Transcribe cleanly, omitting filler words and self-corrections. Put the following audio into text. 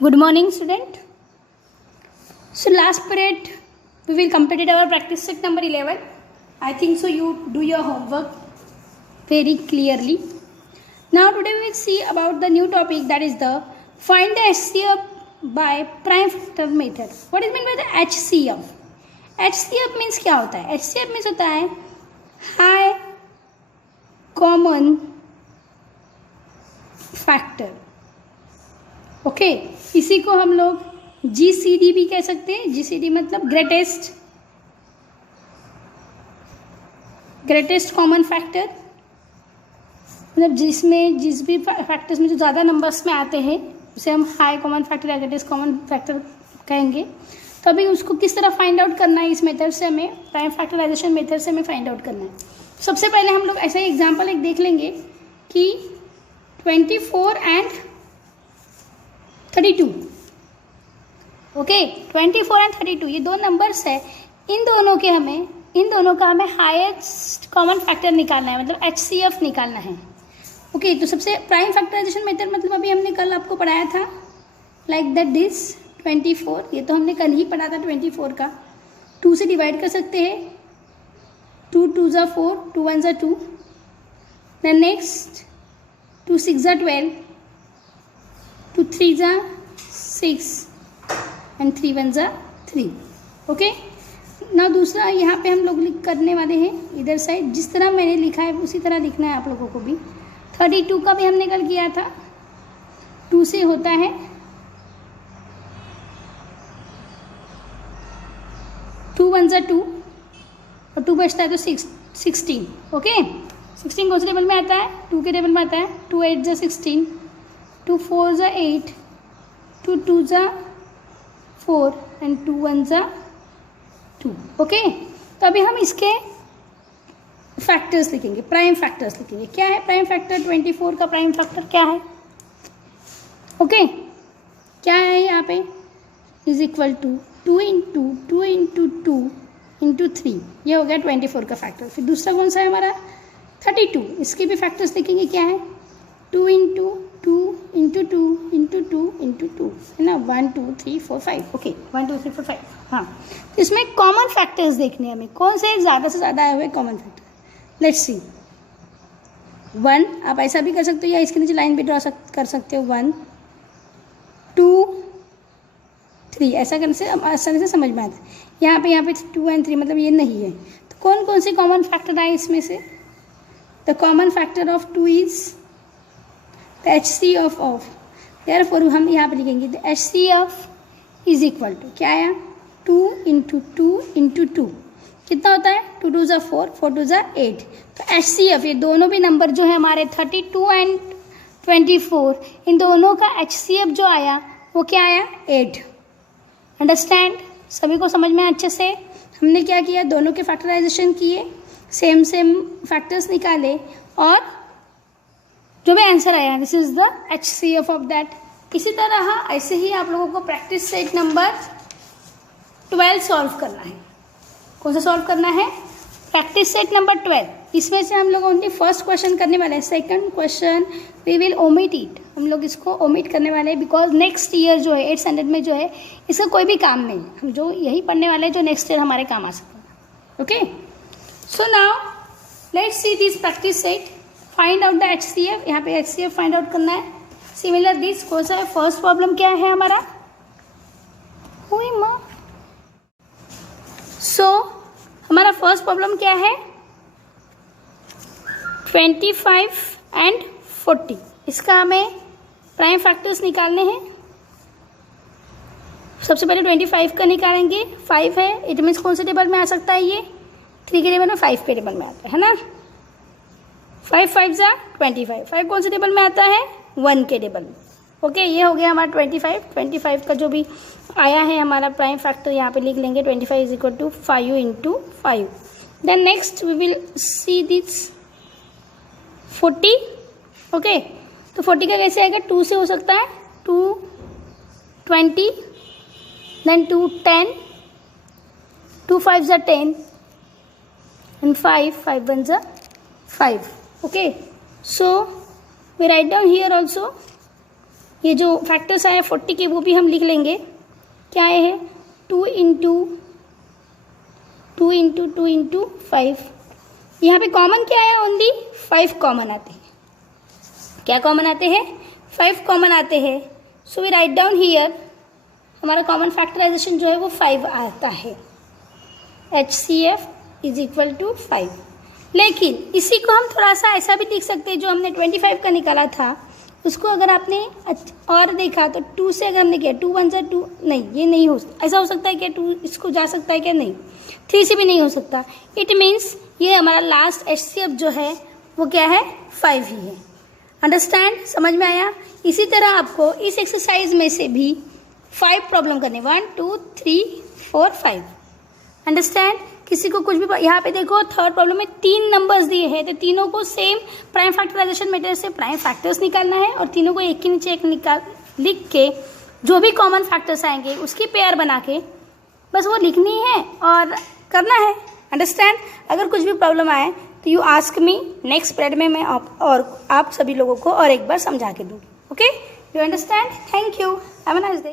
Good morning, student. So last period we will complete our practice set number 11. I think so you do your homework very clearly. Now today we will see about the new topic, that is the find the HCF by prime factor method. What is meant by the HCF? HCF means क्या होता है? HCF means होता है high common factor. Okay इसी को हम लोग GCD भी कह सकते हैं. GCD मतलब ग्रेटेस्ट कॉमन फैक्टर, मतलब जिस भी फैक्टर्स में जो ज़्यादा नंबर्स में आते हैं उसे हम हाई कॉमन फैक्टर या ग्रेटेस्ट कॉमन फैक्टर कहेंगे. तो अभी उसको किस तरह फाइंड आउट करना है, इस मेथड से हमें प्राइम फैक्टराइजेशन मेथड से हमें फाइंड आउट करना है. सबसे पहले हम लोग ऐसा ही एग्जाम्पल एक देख लेंगे कि 24 एंड 32. ओके 24 एंड 32 ये दो नंबर्स है. इन दोनों का हमें हाईएस्ट कॉमन फैक्टर निकालना है, मतलब HCF निकालना है. ओके तो सबसे प्राइम फैक्टराइजेशन मेथड मतलब अभी हमने कल आपको पढ़ाया था लाइक दैट दिस 24. ये तो हमने कल ही पढ़ा था. 24 का 2 से डिवाइड कर सकते हैं. 2 2 ज़ा 4, 2 1 ज़ा 2. देन नेक्स्ट 2 6 ज़ा 12, 2 3 ज़ा 6 एंड 3 1 ज़ा 3. ओके ना दूसरा यहाँ पे हम लोग करने वाले हैं इधर साइड, जिस तरह मैंने लिखा है उसी तरह लिखना है आप लोगों को भी. 32 का भी हमने कल किया था. 2 से होता है 2 1 ज़ा 2 और 2 बचता है तो 16. ओके 16 कौन से टेबल में आता है? 2 के टेबल में आता है. 2 8 ज़ा 16, 2 4 ज़ा 8, 2 2 ज़ा 4 एंड 2 1 ज़ा 2. ओके तो अभी हम इसके फैक्टर्स लिखेंगे, प्राइम फैक्टर्स लिखेंगे. क्या है प्राइम फैक्टर? 24 का प्राइम फैक्टर क्या है? ओके क्या है यहाँ पे? Is equal to 2 into 2 into 2 into 3. ये हो गया 24 का फैक्टर. फिर दूसरा कौन सा है हमारा? 32. इसके भी फैक्टर्स लिखेंगे. क्या है? 2 इंटू 2 इंटू 2 इंटू 2 इंटू 2 है ना. 1 2 3 4 5. ओके 1 2 3 4 5. हाँ तो इसमें कॉमन फैक्टर्स देखने हमें कौन से ज़्यादा से ज़्यादा आए हुए कॉमन फैक्टर. Let's see 1. आप ऐसा भी कर सकते हो या इसके नीचे लाइन भी ड्रॉ कर सकते हो. 1 2 3 ऐसा करने से आसानी से समझ में आता है. यहाँ पे 2 एंड 3 मतलब ये नहीं है. तो कौन कौन से कॉमन फैक्टर आए इसमें से? The common factor of 2 is the HCF of. Therefore हम यहाँ पे लिखेंगे the HCF is equal to क्या आया? 2 इंटू 2 इंटू 2 कितना होता है? 2 2 ज़ा 4, 4 2 ज़ा 8. तो HCF ये दोनों भी नंबर जो है हमारे 32 एंड 24, इन दोनों का HCF जो आया वो क्या आया? 8. अंडरस्टैंड? सभी को समझ में अच्छे से? हमने क्या किया? दोनों के फैक्टराइजेशन किए, सेम फैक्टर्स निकाले और जो भी आंसर आया this is the HCF of that. इसी तरह ऐसे ही आप लोगों को प्रैक्टिस सेट नंबर 12 सॉल्व करना है. कौन सा सॉल्व करना है? Practice set number 12. इसमें से हम लोग ओनली फर्स्ट क्वेश्चन करने वाले हैं. Second question we will omit it. हम लोग इसको ओमिट करने वाले हैं बिकॉज नेक्स्ट ईयर जो है 8th स्टैंडर्ड में जो है इसका कोई भी काम नहीं. हम जो यही पढ़ने वाले हैं जो नेक्स्ट ईयर हमारे काम आ सकते. Okay so now let's see this practice set. Find out the HCF. यहाँ पे HCF फाइंड आउट करना है. सिमिलर दिस कौन सा है? फर्स्ट प्रॉब्लम क्या है हमारा? सो हमारा फर्स्ट प्रॉब्लम क्या है? 25 एंड 40. इसका हमें प्राइम फैक्टर्स निकालने हैं. सबसे पहले 25 का निकालेंगे. 5 है, इट मीन्स कौन से टेबल में आ सकता है? ये 3 के टेबल में, 5 के टेबल में आता है ना. 5 5 ज़ा 25. 5 कौन से टेबल में आता है? 1 के टेबल में. ओके ये हो गया हमारा 25 का जो भी आया है हमारा प्राइम फैक्टर यहाँ पे लिख लेंगे. 25 is equal to 5 into 5. Then next we will see this 40. Okay तो 40 का कैसे आएगा? 2 से हो सकता है. 2 20, देन 2 10, 2 5 ज़ा 10 एंड 5 1 ज़ा 5. Okay so we write down here also ये जो फैक्टर्स आए 40 के वो भी हम लिख लेंगे। क्या आए हैं 2 इंटू 5। यहाँ पे कॉमन क्या है, ओनली 5 कॉमन आते हैं। क्या कॉमन आते हैं, 5 कॉमन आते हैं। So we write down here, हमारा कॉमन फैक्टराइजेशन जो है वो 5 आता है। HCF is equal to 5। लेकिन इसी को हम थोड़ा सा ऐसा भी लिख सकते हैं, जो हमने 25 का निकाला था उसको अगर आपने और देखा तो 2 से अगर हमने किया 2 1 जा 2, नहीं ये नहीं हो सकता। ऐसा हो सकता है क्या 2 इसको जा सकता है क्या, नहीं। 3 से भी नहीं हो सकता। इट मीन्स ये हमारा लास्ट HCF जो है वो क्या है, 5 ही है। अंडरस्टैंड, समझ में आया। इसी तरह आपको इस एक्सरसाइज में से भी 5 प्रॉब्लम करने, 1 2 3 4 5। अंडरस्टैंड, किसी को कुछ भी, यहाँ पे देखो थर्ड प्रॉब्लम में 3 नंबर्स दिए हैं, तो तीनों को सेम प्राइम फैक्टराइजेशन मेथड से प्राइम फैक्टर्स निकालना है और तीनों को एक के नीचे एक लिख के जो भी कॉमन फैक्टर्स आएंगे उसकी पेयर बना के बस वो लिखनी है और करना है। अंडरस्टैंड, अगर कुछ भी प्रॉब्लम आए तो you ask me, next period में मैं आप सभी लोगों को और एक बार समझा के दूँगी। Okay, you understand. Thank you, have a nice day.